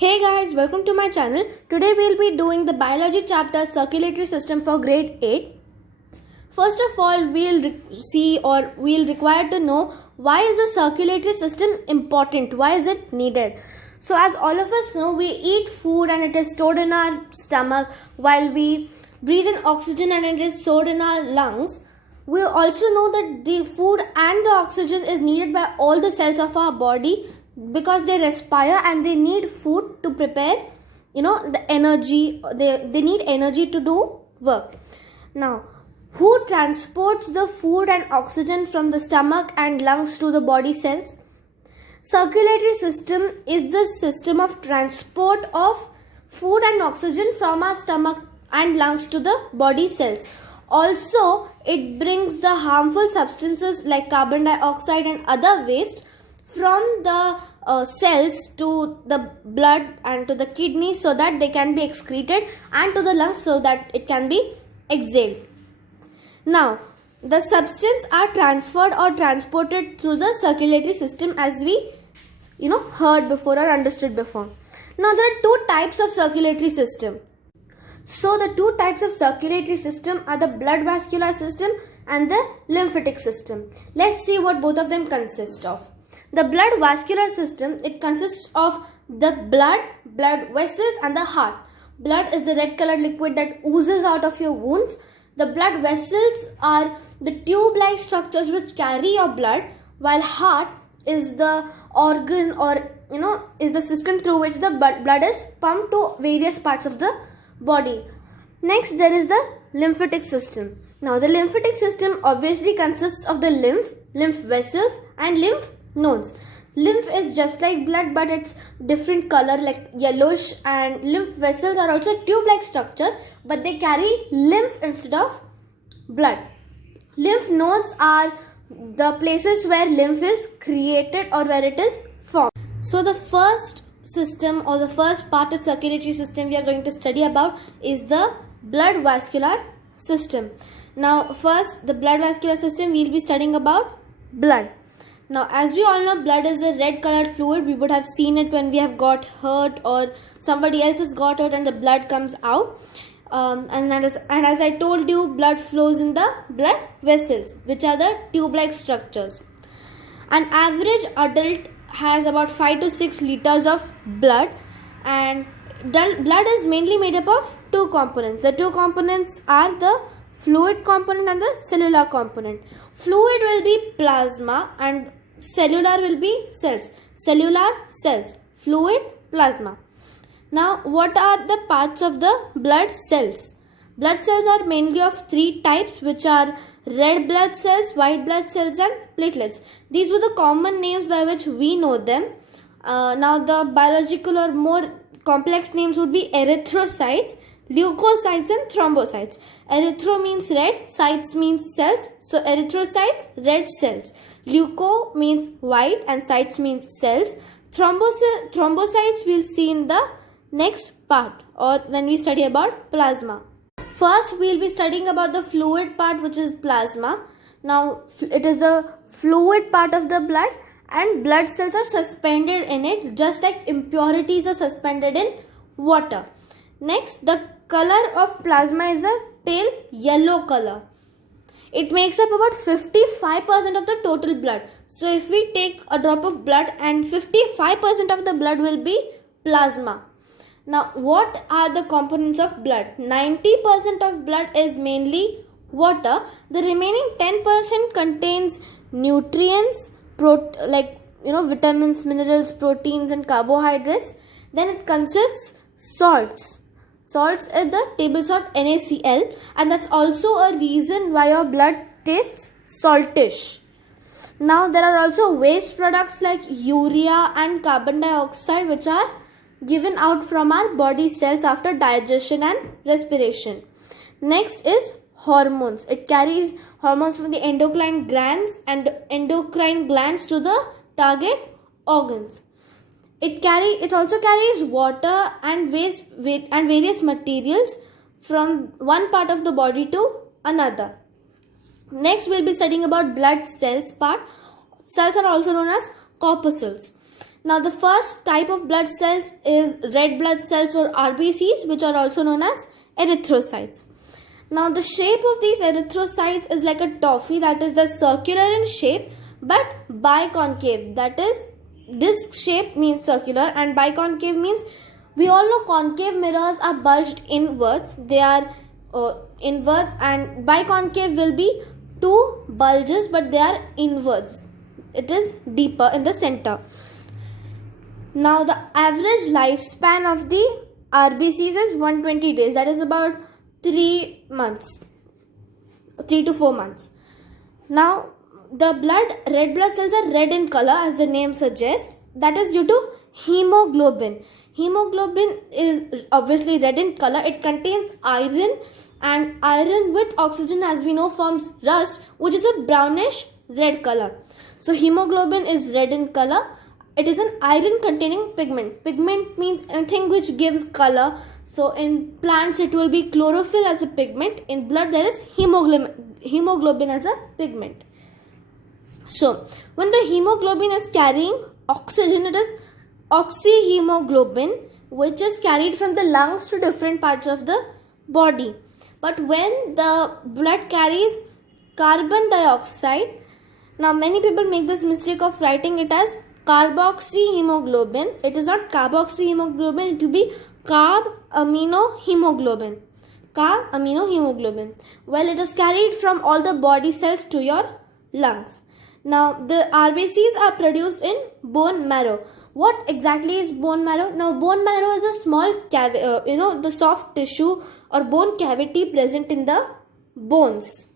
Hey guys, welcome to my channel. Today we'll be doing the biology chapter circulatory system for grade 8. First of all, we'll require to know why is the circulatory system important? Why is it needed? So as all of us know, we eat food and it is stored in our stomach while we breathe in oxygen and it is stored in our lungs. We also know that the food and the oxygen is needed by all the cells of our body because they respire and they need food to prepare, the energy. They need energy to do work. Now, who transports the food and oxygen from the stomach and lungs to the body cells? Circulatory system is the system of transport of food and oxygen from our stomach and lungs to the body cells. Also, it brings the harmful substances like carbon dioxide and other waste from the cells to the blood and to the kidneys so that they can be excreted, and to the lungs so that it can be exhaled. Now, the substance are transferred or transported through the circulatory system as we heard before or understood before. Now, there are two types of circulatory system. So the two types of circulatory system are the blood vascular system and the lymphatic system. Let's see what both of them consist of. The blood vascular system, it consists of the blood vessels and the heart. Blood is the red colored liquid that oozes out of your wounds. The blood vessels are the tube-like structures which carry your blood, while heart is the organ or is the system through which the blood is pumped to various parts of the body. Next, there is the lymphatic system. Now, the lymphatic system obviously consists of the lymph vessels and lymph nodes. Lymph is just like blood, but it's different color like yellowish, and lymph vessels are also tube-like structures, but they carry lymph instead of blood. Lymph nodes are the places where lymph is created or where it is formed. So the first system or the first part of circulatory system we are going to study about is the blood vascular system. Now, first, the blood vascular system, we'll be studying about blood. Now, as we all know, blood is a red colored fluid. We would have seen it when we have got hurt or somebody else has got hurt and the blood comes out. And as I told you, blood flows in the blood vessels, which are the tube-like structures. An average adult has about 5 to 6 liters of blood, and blood is mainly made up of two components. The two components are the fluid component and the cellular component. Fluid will be plasma and cellular will be cells. Cellular cells, fluid, plasma. Now, what are the parts of the blood cells? Blood cells are mainly of three types, which are red blood cells, white blood cells and platelets. These were the common names by which we know them. Now, the biological or more complex names would be erythrocytes, leukocytes and thrombocytes. Erythro means red, cytes means cells. So, erythrocytes, red cells. Leuco means white and cytes means cells. Thrombocytes we'll see in the next part or when we study about plasma. First, we'll be studying about the fluid part, which is plasma. Now, it is the fluid part of the blood, and blood cells are suspended in it, just like impurities are suspended in water. Next, the color of plasma is a pale yellow color. It makes up about 55% of the total blood. So, if we take a drop of blood and 55% of the blood will be plasma. Now, what are the components of blood? 90% of blood is mainly water. The remaining 10% contains nutrients, vitamins, minerals, proteins and carbohydrates. Then it consists salts. Salts is the table salt NaCl, and that's also a reason why your blood tastes saltish. Now, there are also waste products like urea and carbon dioxide, which are given out from our body cells after digestion and respiration. Next is hormones. It carries hormones from the endocrine glands to the target organs. It also carries water and waste and various materials from one part of the body to another. Next, we'll be studying about blood cells part. Cells are also known as corpuscles. Now the first type of blood cells is red blood cells or RBCs, which are also known as erythrocytes. Now the shape of these erythrocytes is like a toffee, that is the circular in shape but biconcave, that is disc shape means circular and biconcave means, we all know concave mirrors are bulged inwards, they are inwards, and biconcave will be two bulges but they are inwards, it is deeper in the center. Now the average lifespan of the RBCs is 120 days, that is about 3 to 4 months. Now the red blood cells are red in color as the name suggests, that is due to hemoglobin. Hemoglobin is obviously red in color, it contains iron, and iron with oxygen as we know forms rust, which is a brownish red color. So hemoglobin is red in color. It is an iron containing pigment. Pigment means anything which gives color. So in plants it will be chlorophyll as a pigment. In blood there is hemoglobin as a pigment. So when the hemoglobin is carrying oxygen, it is oxyhemoglobin, which is carried from the lungs to different parts of the body. But when the blood carries carbon dioxide, now many people make this mistake of writing it as carboxyhemoglobin. It is not carboxyhemoglobin, it will be carb-aminohemoglobin. Carb-aminohemoglobin. Well, it is carried from all the body cells to your lungs. Now, the RBCs are produced in bone marrow. What exactly is bone marrow? Now, bone marrow is a small the soft tissue or bone cavity present in the bones.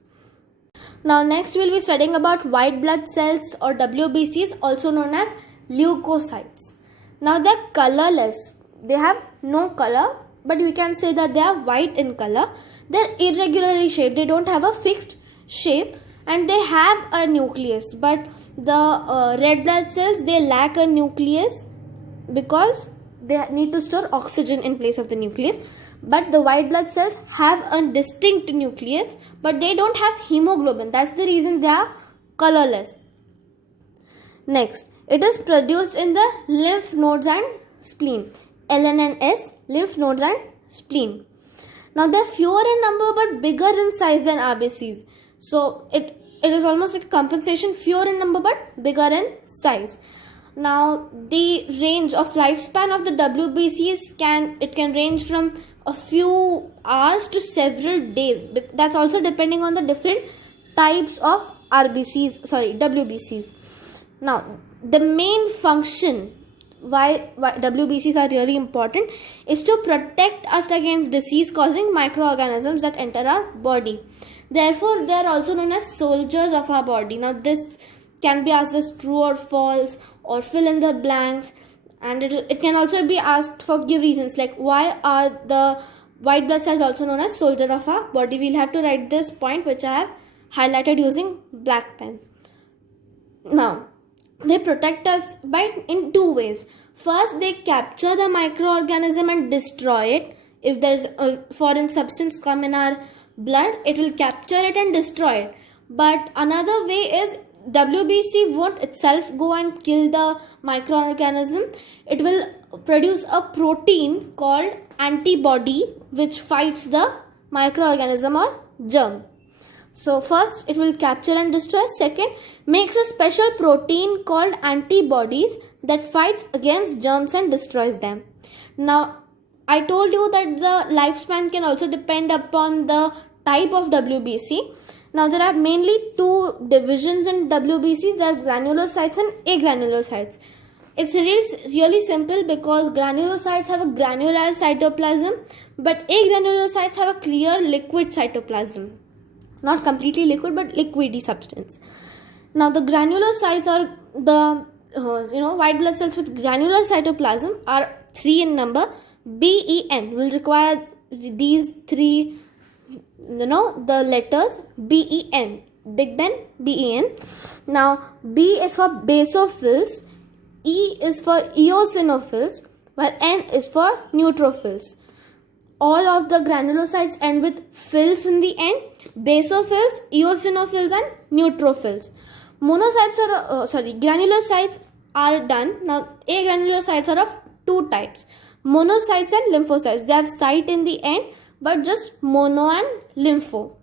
Now, next we'll be studying about white blood cells or WBCs, also known as leukocytes. Now, they are colorless. They have no color, but we can say that they are white in color. They are irregularly shaped. They don't have a fixed shape, and they have a nucleus, but the red blood cells, they lack a nucleus because they need to store oxygen in place of the nucleus. But the white blood cells have a distinct nucleus, but they don't have hemoglobin. That's the reason they are colorless. Next, it is produced in the lymph nodes and spleen. LN and S, lymph nodes and spleen. Now they are fewer in number but bigger in size than RBCs. So it is almost like compensation, fewer in number but bigger in size. Now the range of lifespan of the WBCs can range from a few hours to several days. That's also depending on the different types of WBCs. Now the main function why WBCs are really important is to protect us against disease causing microorganisms that enter our body. Therefore, they are also known as soldiers of our body. Now, this can be asked as true or false or fill in the blanks, and it can also be asked for give reasons like why are the white blood cells also known as soldier of our body. We'll have to write this point which I have highlighted using black pen. Now, they protect us in two ways. First, they capture the microorganism and destroy it. If there's a foreign substance come in our blood, it will capture it and destroy it. But another way is WBC won't itself go and kill the microorganism. It will produce a protein called antibody which fights the microorganism or germ. So first it will capture and destroy. Second, makes a special protein called antibodies that fights against germs and destroys them. Now I told you that the lifespan can also depend upon the type of WBC. Now there are mainly two divisions in WBCs. There are granulocytes and agranulocytes. It's really simple because granulocytes have a granular cytoplasm, but agranulocytes have a clear liquid cytoplasm. Not completely liquid, but liquidy substance. Now the granulocytes are the white blood cells with granular cytoplasm are 3 in number. BEN will require these three, the letters BEN, Big Ben, BEN. Now B is for basophils, E is for eosinophils, while N is for neutrophils. All of the granulocytes end with phils in the end: basophils, eosinophils, and neutrophils. Granulocytes are done. Now, agranulocytes are of two types, monocytes and lymphocytes. They have cyte in the end, but just mono and lympho.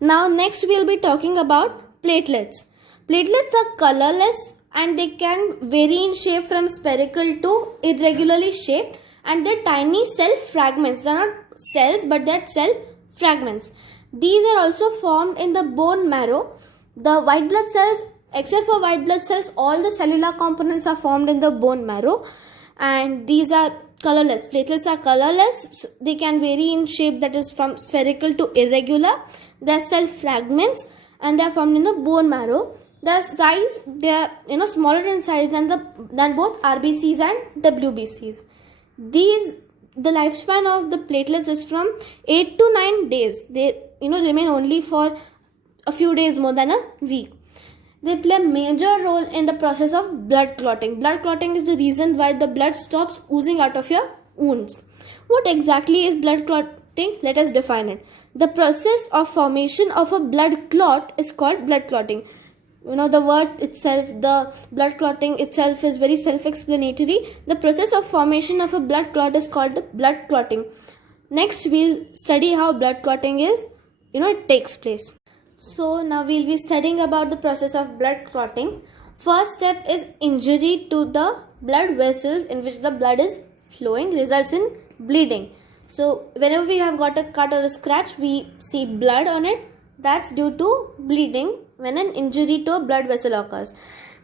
Now, next we'll be talking about platelets. Platelets are colorless and they can vary in shape from spherical to irregularly shaped, and they're tiny cell fragments. They're not cells, but they're cell fragments. These are also formed in the bone marrow. The white blood cells, except for white blood cells, all the cellular components are formed in the bone marrow, and these are colorless. Platelets are colorless. They can vary in shape, that is from spherical to irregular. They are cell fragments and they are formed in the bone marrow. The size, they are smaller in size than both RBCs and WBCs. The lifespan of the platelets is from 8 to 9 days. They remain only for a few days more than a week. They play a major role in the process of blood clotting. Blood clotting is the reason why the blood stops oozing out of your wounds. What exactly is blood clotting? Let us define it. The process of formation of a blood clot is called blood clotting. The word itself, the blood clotting itself is very self-explanatory. The process of formation of a blood clot is called the blood clotting. Next, we'll study how blood clotting is, it takes place. So now we'll be studying about the process of blood clotting. First step is injury to the blood vessels in which the blood is flowing results in bleeding. So whenever we have got a cut or a scratch, we see blood on it. That's due to bleeding when an injury to a blood vessel occurs.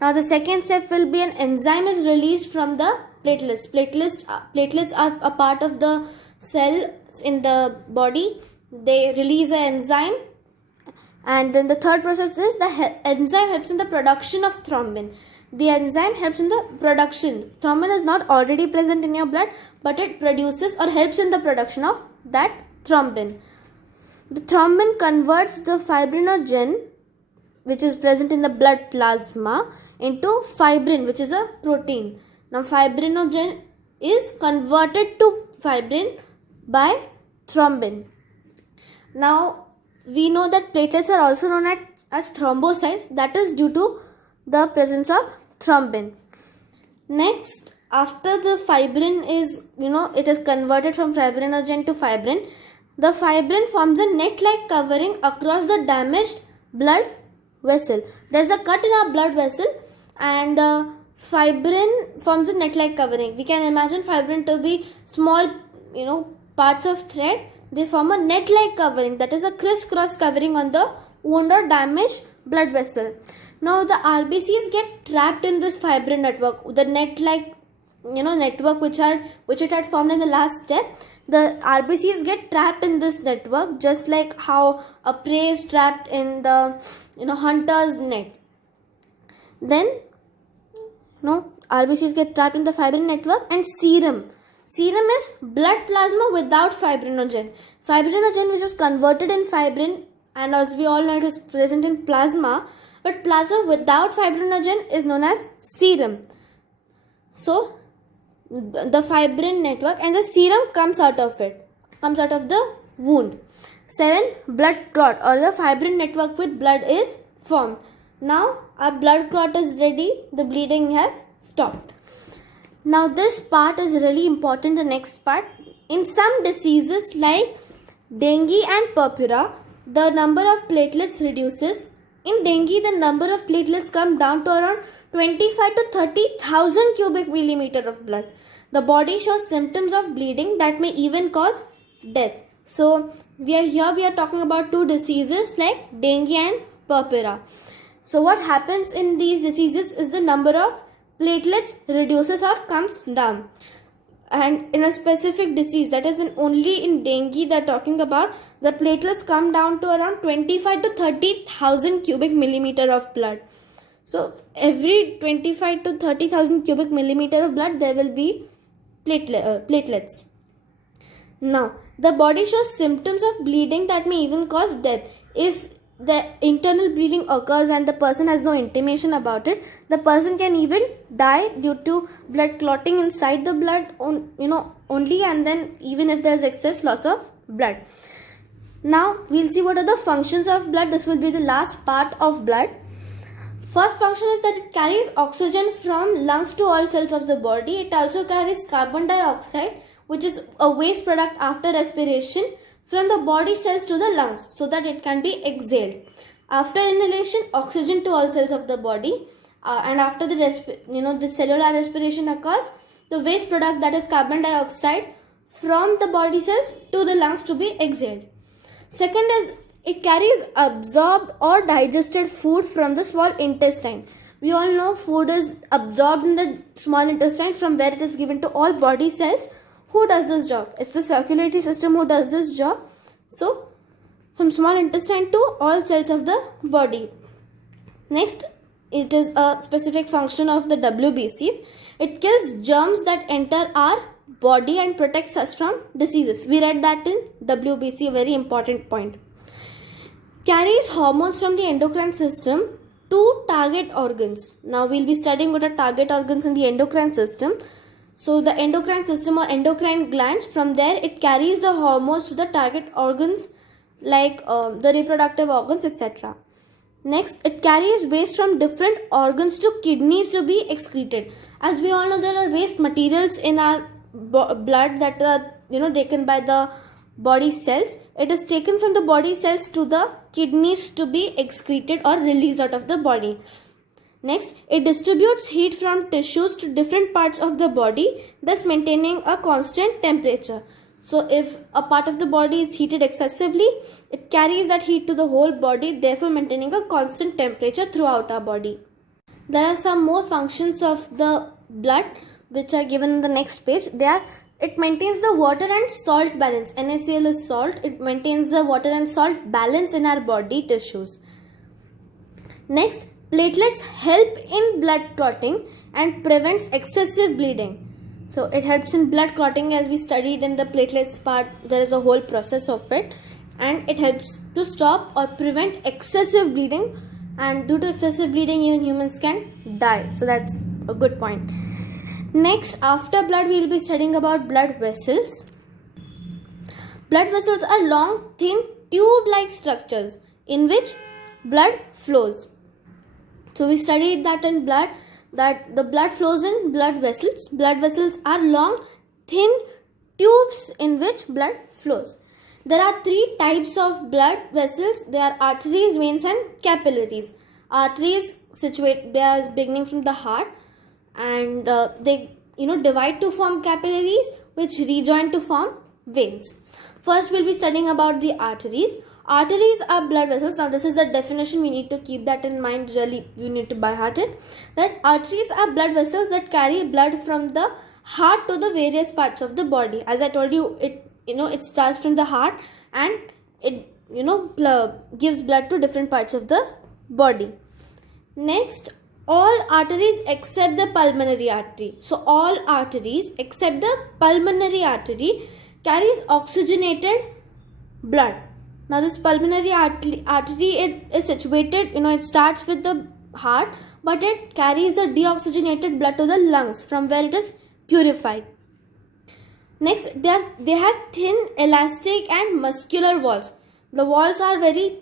Now the second step will be an enzyme is released from the platelets. Platelets are a part of the cell in the body. They release an enzyme. And then the third process is the enzyme helps in the production of thrombin. The enzyme helps in the production. Thrombin is not already present in your blood, but it produces or helps in the production of that thrombin. The thrombin converts the fibrinogen, which is present in the blood plasma, into fibrin, which is a protein. Now fibrinogen is converted to fibrin by thrombin. Now we know that platelets are also known as thrombocytes. That is due to the presence of thrombin. Next, after the fibrin is, it is converted from fibrinogen to fibrin, the fibrin forms a net-like covering across the damaged blood vessel. There's a cut in our blood vessel and fibrin forms a net-like covering. We can imagine fibrin to be small, parts of thread. They form a net-like covering, that is a crisscross covering on the wound or damaged blood vessel. Now the RBCs get trapped in this fibrin network, the net-like network which it had formed in the last step. The RBCs get trapped in this network, just like how a prey is trapped in the hunter's net. Then RBCs get trapped in the fibrin network. And serum is blood plasma without fibrinogen. Fibrinogen, which was converted in fibrin, and as we all know, it is present in plasma, but plasma without fibrinogen is known as serum. So the fibrin network and the serum comes out of the wound. 7. Blood clot or the fibrin network with blood is formed. Now our blood clot is ready. The bleeding has stopped. Now this part is really important, the next part. In some diseases like dengue and purpura, the number of platelets reduces. In dengue, the number of platelets come down to around 25 to 30,000 cubic millimeter of blood. The body shows symptoms of bleeding that may even cause death. So we are talking about two diseases like dengue and purpura. So what happens in these diseases is the number of platelets reduces or comes down. And in a specific disease, that is only in dengue they're talking about, the platelets come down to around 25 to 30,000 cubic millimeter of blood. So every 25 to 30,000 cubic millimeter of blood there will be platelets. Now the body shows symptoms of bleeding that may even cause death. If the internal bleeding occurs and the person has no intimation about it, the person can even die due to blood clotting inside the blood only, and then even if there is excess loss of blood. Now we'll see what are the functions of blood. This will be the last part of blood. First function is that it carries oxygen from lungs to all cells of the body. It also carries carbon dioxide, which is a waste product after respiration, from the body cells to the lungs so that it can be exhaled. After inhalation, oxygen to all cells of the body, and after the cellular respiration occurs, the waste product, that is carbon dioxide, from the body cells to the lungs to be exhaled. Second is it carries absorbed or digested food from the small intestine. We all know food is absorbed in the small intestine from where it is given to all body cells. Who does this job? It's the circulatory system who does this job. So, from small intestine to all cells of the body. Next, it is a specific function of the WBCs. It kills germs that enter our body and protects us from diseases. We read that in WBC, a very important point. Carries hormones from the endocrine system to target organs. Now, we'll be studying what are target organs in the endocrine system. So the endocrine system or endocrine glands, from there it carries the hormones to the target organs like the reproductive organs, etc. Next, it carries waste from different organs to kidneys to be excreted. As we all know, there are waste materials in our blood that are taken by the body cells. It is taken from the body cells to the kidneys to be excreted or released out of the body. Next, it distributes heat from tissues to different parts of the body, thus maintaining a constant temperature. So, if a part of the body is heated excessively, it carries that heat to the whole body, therefore maintaining a constant temperature throughout our body. There are some more functions of the blood which are given in the next page. It maintains the water and salt balance. NaCl is salt. It maintains the water and salt balance in our body tissues. Next, platelets help in blood clotting and prevents excessive bleeding. So it helps in blood clotting, as we studied in the platelets part. There is a whole process of it, and it helps to stop or prevent excessive bleeding, and due to excessive bleeding even humans can die. So that's a good point. Next, after blood, we will be studying about blood vessels. Blood vessels are long, thin, tube-like structures in which blood flows. So we studied that in blood, that the blood flows in blood vessels. Blood vessels are long, thin tubes in which blood flows. There are three types of blood vessels. They are arteries, veins and capillaries. Arteries they are beginning from the heart, and they divide to form capillaries, which rejoin to form veins. First, we'll be studying about the arteries. Arteries are blood vessels. Now, this is a definition. We need to keep that in mind. Really, you need to by heart it. That arteries are blood vessels that carry blood from the heart to the various parts of the body. As I told you, it starts from the heart and it gives blood to different parts of the body. Next, all arteries except the pulmonary artery. So, all arteries except the pulmonary artery carries oxygenated blood. Now, this pulmonary artery, it is situated, it starts with the heart, but it carries the deoxygenated blood to the lungs, from where it is purified. Next, they have thin, elastic and muscular walls. The walls are very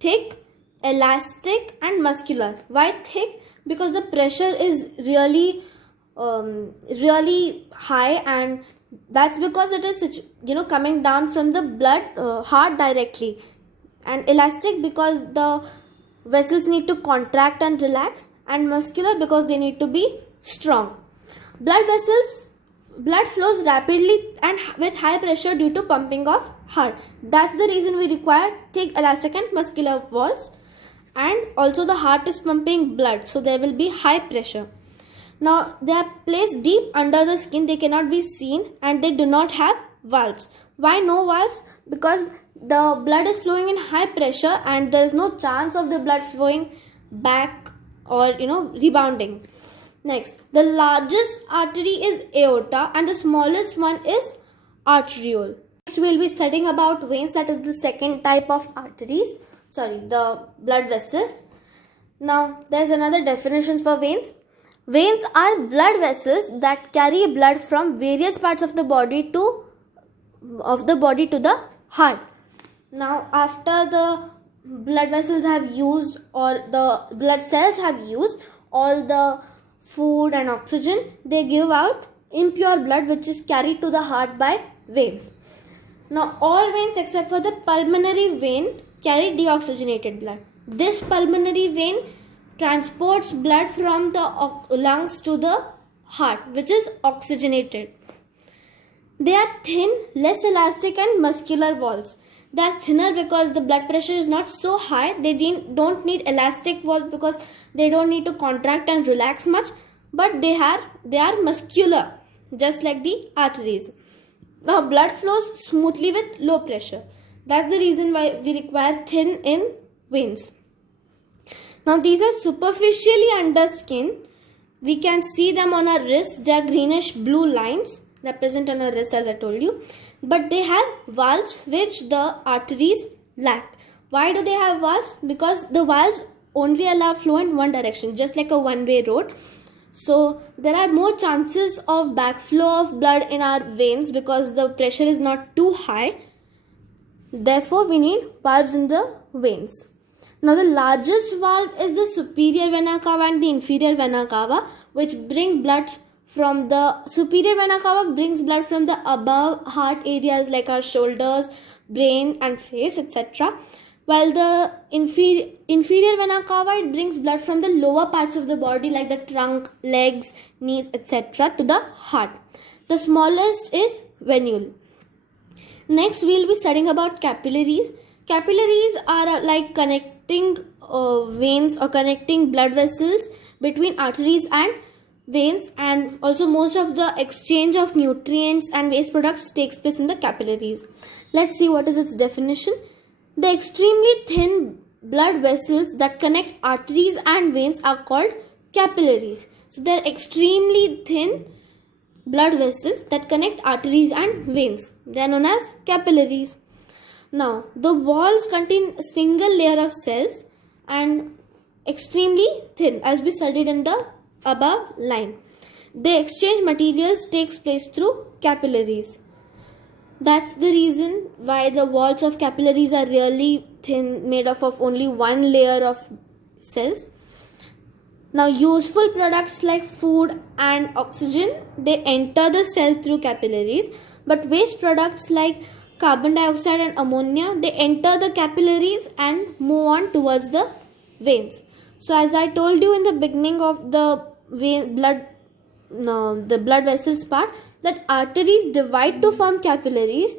thick, elastic and muscular. Why thick? Because the pressure is really high, and that's because it is coming down from the blood heart directly. And elastic because the vessels need to contract and relax, and muscular because they need to be strong. Blood flows rapidly and with high pressure due to pumping of heart. That's the reason we require thick, elastic and muscular walls. And also the heart is pumping blood, so there will be high pressure. Now, they are placed deep under the skin. They cannot be seen, and they do not have valves. Why no valves? Because the blood is flowing in high pressure and there is no chance of the blood flowing back or rebounding. Next, the largest artery is aorta and the smallest one is arteriole. Next, we will be studying about veins. That is the second type of arteries. The blood vessels. Now, there is another definition for veins. Veins are blood vessels that carry blood from various parts of the body to the heart. Now, after the blood vessels have used, or the blood cells have used all the food and oxygen, they give out impure blood which is carried to the heart by veins. Now all veins except for the pulmonary vein carry deoxygenated blood. This pulmonary vein transports blood from the lungs to the heart, which is oxygenated. They are thin, less elastic and muscular walls. They are thinner because the blood pressure is not so high. They don't need elastic walls because they don't need to contract and relax much. But they are muscular, just like the arteries. Now blood flows smoothly with low pressure. That's the reason why we require thin in veins. Now these are superficially under skin. We can see them on our wrists. They are greenish blue lines that are present on our wrist, as I told you. But they have valves which the arteries lack. Why do they have valves? Because the valves only allow flow in one direction, just like a one-way road. So there are more chances of backflow of blood in our veins because the pressure is not too high. Therefore, we need valves in the veins. Now the largest valve is the superior vena cava and the inferior vena cava, which bring blood from the superior vena cava brings blood from the above heart areas like our shoulders, brain and face, etc. While the inferior vena cava, it brings blood from the lower parts of the body like the trunk, legs, knees, etc. to the heart. The smallest is venule. Next, we will be studying about capillaries. Capillaries are like connecting veins or connecting blood vessels between arteries and veins, and also most of the exchange of nutrients and waste products takes place in the capillaries. Let's see what is its definition. The extremely thin blood vessels that connect arteries and veins are called capillaries. So they are extremely thin blood vessels that connect arteries and veins. They are known as capillaries. Now, the walls contain a single layer of cells and extremely thin, as we studied in the above line. The exchange materials takes place through capillaries. That's the reason why the walls of capillaries are really thin, made up of only one layer of cells. Now useful products like food and oxygen, they enter the cell through capillaries, but waste products like carbon dioxide and ammonia, they enter the capillaries and move on towards the veins. So as I told you in the beginning of the blood vessels part, that arteries divide to form capillaries,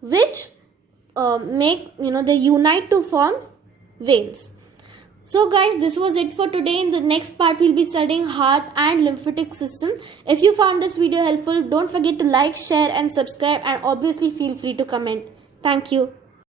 which they unite to form veins. So guys, this was it for today. In the next part, we'll be studying heart and lymphatic system. If you found this video helpful, don't forget to like, share and subscribe, and obviously feel free to comment. Thank you.